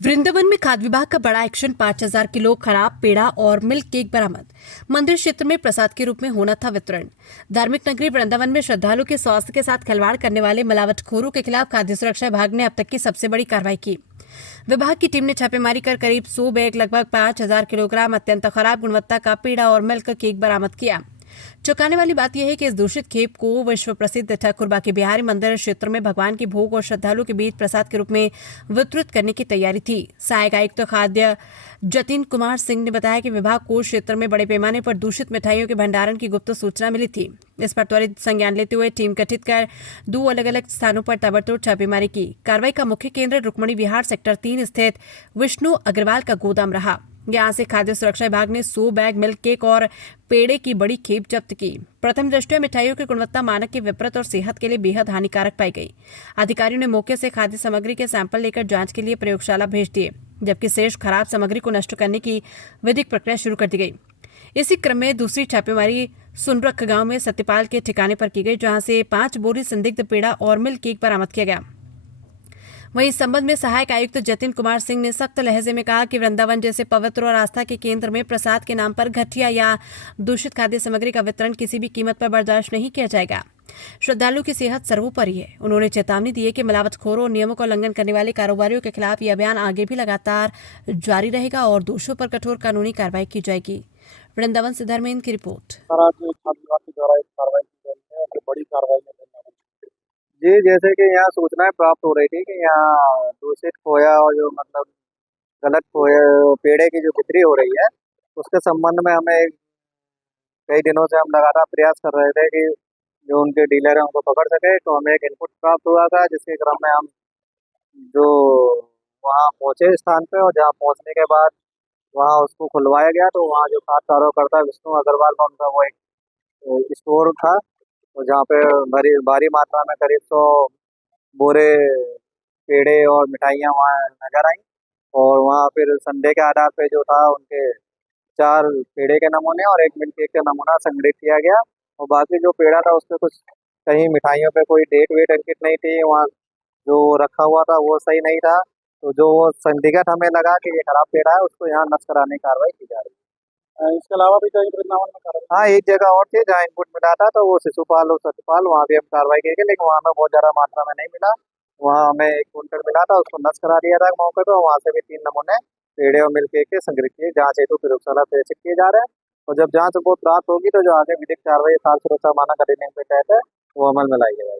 वृंदावन में खाद्य विभाग का बड़ा एक्शन। 5,000 किलो खराब पेड़ा और मिल्क केक बरामद। मंदिर क्षेत्र में प्रसाद के रूप में होना था वितरण। धार्मिक नगरी वृंदावन में श्रद्धालु के स्वास्थ्य के साथ खिलवाड़ करने वाले मिलावटखोरों के खिलाफ खाद्य सुरक्षा विभाग ने अब तक की सबसे बड़ी कार्रवाई की। विभाग की टीम ने छापेमारी कर करीब 100 बैग लगभग 5,000 किलोग्राम अत्यंत खराब गुणवत्ता का पेड़ा और मिल्क केक बरामद किया। चौंकाने वाली बात यह है कि इस दूषित खेप को विश्व प्रसिद्ध ठाकुर बाकी बिहारी मंदिर क्षेत्र में भगवान की भोग और श्रद्धालुओं के बीच प्रसाद के रूप में वितरित करने की तैयारी थी। सहायक आयुक्त खाद्य जतिन कुमार सिंह ने बताया कि विभाग को क्षेत्र में बड़े पैमाने पर दूषित मिठाइयों के भंडारण की गुप्त सूचना मिली थी। इस पर त्वरित संज्ञान लेते हुए टीम गठित कर 2 अलग अलग स्थानों पर ताबड़तोड़ छापेमारी की। कार्रवाई का मुख्य केंद्र रुक्मणी विहार सेक्टर 3 स्थित विष्णु अग्रवाल का गोदाम रहा। यहां से खाद्य सुरक्षा विभाग ने 100 बैग मिल्क केक और पेड़े की बड़ी खेप जब्त की। प्रथम दृष्टया मिठाइयों की गुणवत्ता मानक के विपरीत और सेहत के लिए बेहद हानिकारक पाई गई। अधिकारियों ने मौके से खाद्य सामग्री के सैंपल लेकर जांच के लिए प्रयोगशाला भेज दिए, जबकि शेष खराब सामग्री को नष्ट करने की विधिक प्रक्रिया शुरू कर दी गई। इसी क्रम में दूसरी छापेमारी सुनरख गांव में सत्यपाल के ठिकाने पर की गई, जहां से 5 बोरी संदिग्ध पेड़ा और मिल्क केक बरामद किया गया। वहीं इस संबंध में सहायक आयुक्त जतिन कुमार सिंह ने सख्त लहजे में कहा कि वृंदावन जैसे पवित्र और आस्था के केंद्र में प्रसाद के नाम पर घटिया या दूषित खाद्य सामग्री का वितरण किसी भी कीमत पर बर्दाश्त नहीं किया जाएगा। श्रद्धालु की सेहत सर्वोपरि है। उन्होंने चेतावनी दी है कि मिलावटखोरों और नियमों का उल्लंघन करने वाले कारोबारियों के खिलाफ यह अभियान आगे भी लगातार जारी रहेगा और दोषियों पर कठोर कानूनी कार्रवाई की जाएगी। वृंदावन से धर्मेंद्र की रिपोर्ट। बड़ी कार्रवाई जी, जैसे कि यहाँ सूचनाएं प्राप्त हो रही थी कि यहाँ दूषित खोया और जो मतलब गलत खोया पेड़े की जो बिक्री हो रही है, उसके संबंध में हमें कई दिनों से हम लगातार प्रयास कर रहे थे कि जो उनके डीलर हैं उनको पकड़ सके। तो हमें एक इनपुट प्राप्त हुआ था, जिसके क्रम में हम जो वहाँ पहुँचे स्थान पे, और जहाँ पहुँचने के बाद वहाँ उसको खुलवाया गया। तो वहाँ जो खाद्य कारोबार विष्णु अग्रवाल का उनका वो एक स्टोर था, तो जहाँ पे भारी मात्रा में करीब 100 बोरे पेड़े और मिठाइयाँ वहाँ नजर आई। और वहाँ फिर संदेह के आधार पे जो था उनके 4 पेड़े के नमूने और 1 मिल्क केक का नमूना संग्रहित किया गया। और बाकी जो पेड़ा था उसपे कुछ कहीं मिठाइयों पे कोई डेट वेट अंकित नहीं थी, वहाँ जो रखा हुआ था वो सही नहीं था। तो जो वो संदिग्ध हमें लगा कि ये खराब पेड़ा है, उसको यहाँ नष्ट कराने की कार्रवाई की जा रही है। इसके अलावा भी कहीं वृंदावन में कार्रवाई? हाँ, एक जगह और थी जहाँ इनपुट मिला था, तो वो शिशुपाल और सत्यपाल, वहाँ भी हम कार्रवाई की गई, लेकिन वहाँ में बहुत ज़्यादा मात्रा में नहीं मिला। वहाँ हमें 1 कुंटल मिला था, उसको नष्ट करा दिया था मौके पर। वहाँ से भी 3 नमूने पेड़े और मिल्क केक के संग्रहित किए, जाँच हेतु प्रयोगशाला प्रेषित किए जा रहे हैं। और जब जाँच रिपोर्ट प्राप्त होगी तो जो आगे विधिक कार्रवाई खाद्य सुरक्षा मानक अधिनियम के तहत है वो अमल में लाई जाएगी।